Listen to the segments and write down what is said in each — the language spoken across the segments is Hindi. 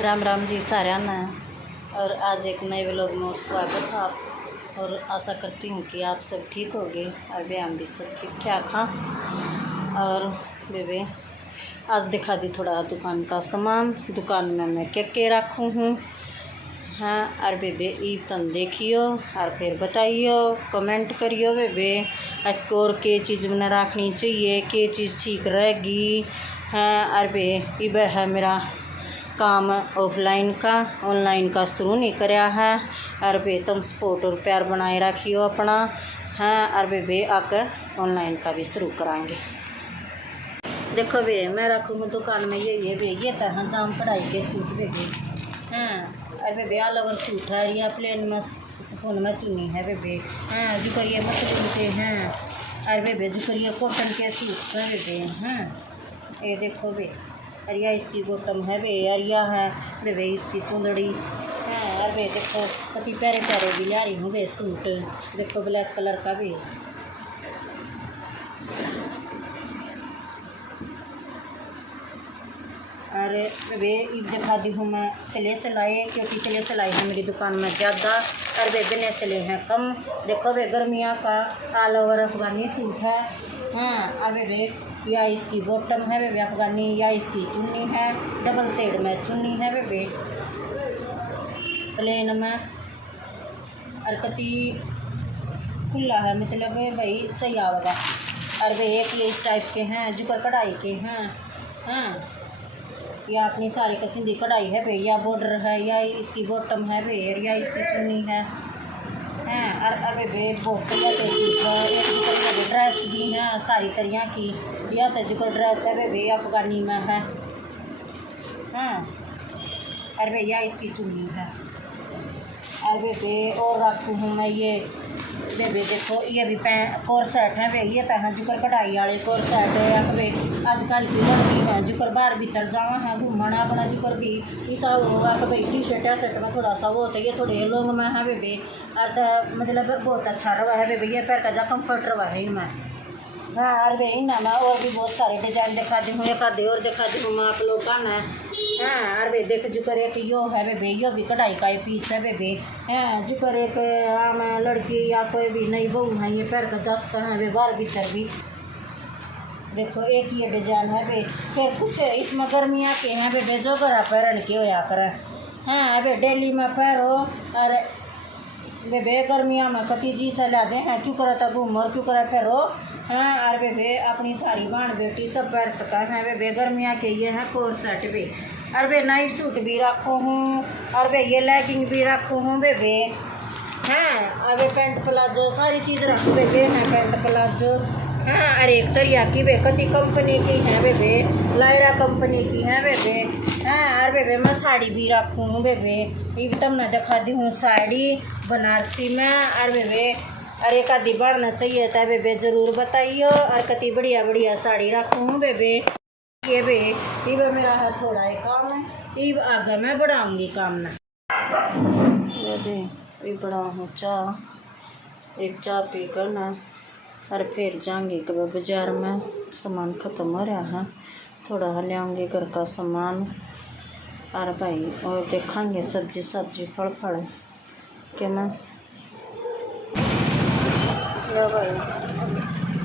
राम राम जी साਰਿਆਂ ने। और आज एक नए व्लॉग में स्वागत है आप। और आशा करती हूँ कि आप सब ठीक होंगे और वे हम भी सब ठीक ठाक हाँ। और बेबे आज दिखा दी थोड़ा दुकान का सामान, दुकान में मैं क्या रखूँ हूँ हाँ। और बेबे ई तुम देखियो और फिर बताइयो, कमेंट करियो बेबे और के चीज़ मैंने रखनी चाहिए, के चीज़ ठीक रहेगी हाँ। और बे ये है मेरा काम ऑफलाइन का, ऑनलाइन का शुरू नहीं कराया है। और बे तुम सपोर्ट और प्यार बनाए रखियो अपना हाँ। और बे आकर ऑनलाइन का भी शुरू कराएंगे। देखो बे मैं रखूँगी दुकान में ये तो हाँ जाम कढ़ाई के सूट बेबे हाँ। और बेबे ऑल ओवर सूट है या प्लेन में स्पून में चुनी है बेबे हाँ। जो करिए मसलिन के हैं और बेबे जो करिए कॉटन के सूट है बेबे हाँ। ये देखो बे अरिया इसकी बॉटम है बे, अरिया है बेबे इसकी चुंदड़ी है। और बे देखो कति प्यारे प्यारे भी ला रही हूँ बे सूट, देखो ब्लैक कलर का भी और बेबे दिखा दी हूँ मैं सिले सिलाई, क्योंकि सिले सिलाई है मेरी दुकान में ज़्यादा और बे बिने सिले हैं कम। देखो बे गर्मियाँ का ऑल ओवर अफगानी सूट है हाँ। और बेबे या इसकी बॉटम है बेबे अफगानी, या इसकी चुन्नी है डबल शेड में चुन्नी है बेबे प्लेन में और कति खुला है मतलब भाई सही आवेगा। और वे एक ये इस टाइप के हैं जुकर कढ़ाई के हैं हाँ। या अपनी सारी कसिंदी कढ़ाई है भे, या बॉर्डर है, या इसकी बॉटम है भे, या इसकी चुन्नी है हाँ। और अबे बे बहुत एक ड्रेस भी है सारी तरह की, या तो जो ड्रेस है बेबे अफगानी में है हाँ। और भैया इसकी चुन्नी है और बेबे और रखूँ हूँ मैं ये बेबे देखो ये भी कोर सेट है बे, ये तो है जुकर कढ़ाई वाले कोर सेट है बे। आजकल की लड़की है जुकर बाहर भीतर जावा है घूमना अपना जुकर भी ऐसा होगा कि भाई टी शर्ट सेट में थोड़ा सा वो होता है, ये थोड़े लॉन्ग में है बेबे और तो मतलब बहुत अच्छा रहा है बेबे, ये पैर का जा कम्फर्ट रहा है मैं हाँ। और बे ना मैं और भी बहुत सारे डिजाइन दिखा दी हूँ, एक आधे और दिखा दी हूँ मैं आप लोग का ना हाँ। और बे देख जुकर एक यो है बेबे, यो भी कढ़ाई का एक पीस है बेबे हाँ। जुकर एक आम लड़की या कोई भी नई बहू है ये पैर का जास्ता है बे, बार भीतर भी देखो एक ये डिजाइन है बे। फिर कुछ इसमें गर्मियाँ के हैं बेबे जो गरा पैरन के होया करें हाँ। अबे डेली में पैरो और बेबे गर्मियाँ में कति जी से ला दे हैं क्यों करता घूम और क्यों करा फेरो हाँ। और बेबे अपनी सारी बाण बेटी सब पैर सका है बेबे गर्मियाँ के ये हैं कोर सेट भी। और बे नाइट सूट भी रखो हूँ और बे ये लेगिंग भी रखो हूँ बेबे हाँ। अबे पैंट प्लाजो सारी चीज़ रखो बेबे हैं पैंट प्लाजो हाँ। और एक तरिया की बे कति कंपनी की है बेबे, लायरा कंपनी की है बेबे हाँ। और बेबे मैं साड़ी भी रखूँ हूँ बेबे, ये तुमने दिखा दी हूँ साड़ी बनारसी में। और बेबे और एक आधी बढ़ना चाहिए था बेबे ज़रूर बताइयो। और कति बढ़िया बढ़िया साड़ी रखूँ हूँ बेबे ये बे ये मेरा है थोड़ा एक काम है, ये आगे मैं बढ़ाऊँगी काम ना जी। ये बड़ा हूँ चाह, एक चाह पी कर ना और फिर जाऊँगी कभी बाज़ार में, सामान ख़त्म हो रहा है थोड़ा ले आऊँगी घर का सामान और भाई और देखेंगे सब्जी फल के मैं लो भाई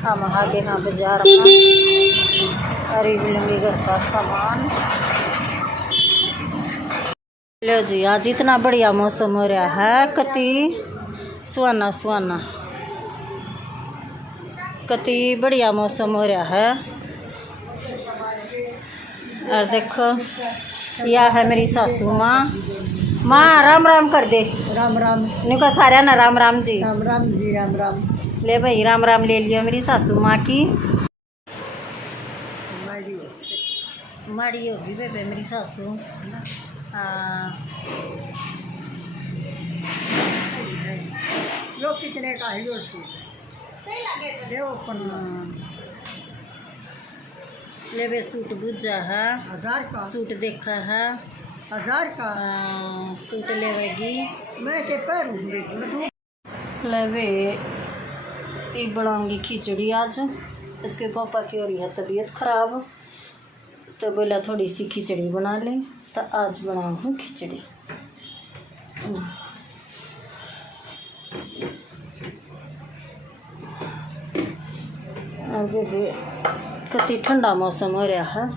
हम आगे हाँ बाज़ार में और लेंगे घर का सामान। लो जी आज इतना बढ़िया मौसम हो रहा है, कति सुहाना सुहाना कति बढ़िया मौसम हो रहा है। और देखो यह है मेरी सासू माँ राम राम कर दे। राम राम निका सारे ना राम राम जी। राम राम जी राम राम। ले भाई राम राम ले लियो मेरी सासू माँ की। माड़ी होगी बेबे मेरी सासू लोग कितने का है ले बे सूट बुझा है 1000 का सूट देखा है 1000 का सूट लेवेगी मैं के पर ले बे बनाऊंगी खिचड़ी आज। इसके पापा की हो रही है तबीयत ख़राब तो बोला थोड़ी सी खिचड़ी बना लें, तो आज बनाऊँ हूँ खिचड़ी। अभी कति ठंडा मौसम हो रहा है।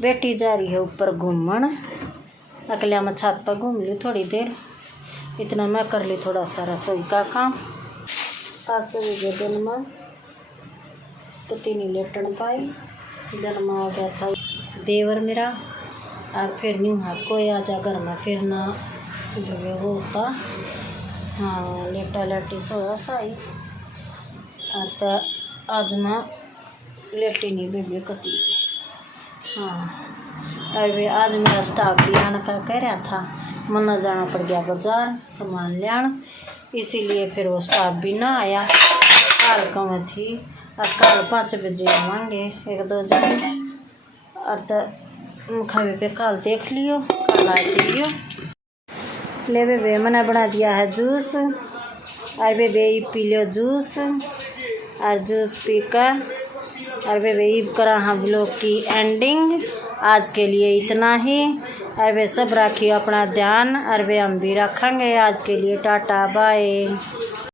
बेटी जा रही है ऊपर घूमन, अकेला मैं छत पर घूम ली थोड़ी देर, इतना मैं कर ली थोड़ा सा रसोई का काम। आज तो भी दिन में तो तीन लेटन पाई, दिन में आ गया था देवर मेरा, और फिर नहीं वहाँ कोई आ जा घर में, फिर ना वो होता। हाँ लेटा लेटी सोया साई, तो आज मैं लेटी नहीं बेबी कती। हाँ अरे आज मेरा स्टाफ भी आने का कह रहा था, मना जाना पड़ गया बाजार सामान लेन, इसीलिए फिर वो स्टाफ भी ना आया। कल कम थी और कल 5 बजे आवेंगे 1-2 जने, और तो खावे पे कल देख लियो, कल आ जाइयो। ले बेबे मैंने बना दिया है जूस, और बेबे पी लो जूस, और जूस पी कर और बेबे करा हम व्लॉग की एंडिंग। आज के लिए इतना ही। अरे सब रखिए अपना ध्यान, और हम भी रखेंगे। आज के लिए टाटा बाय।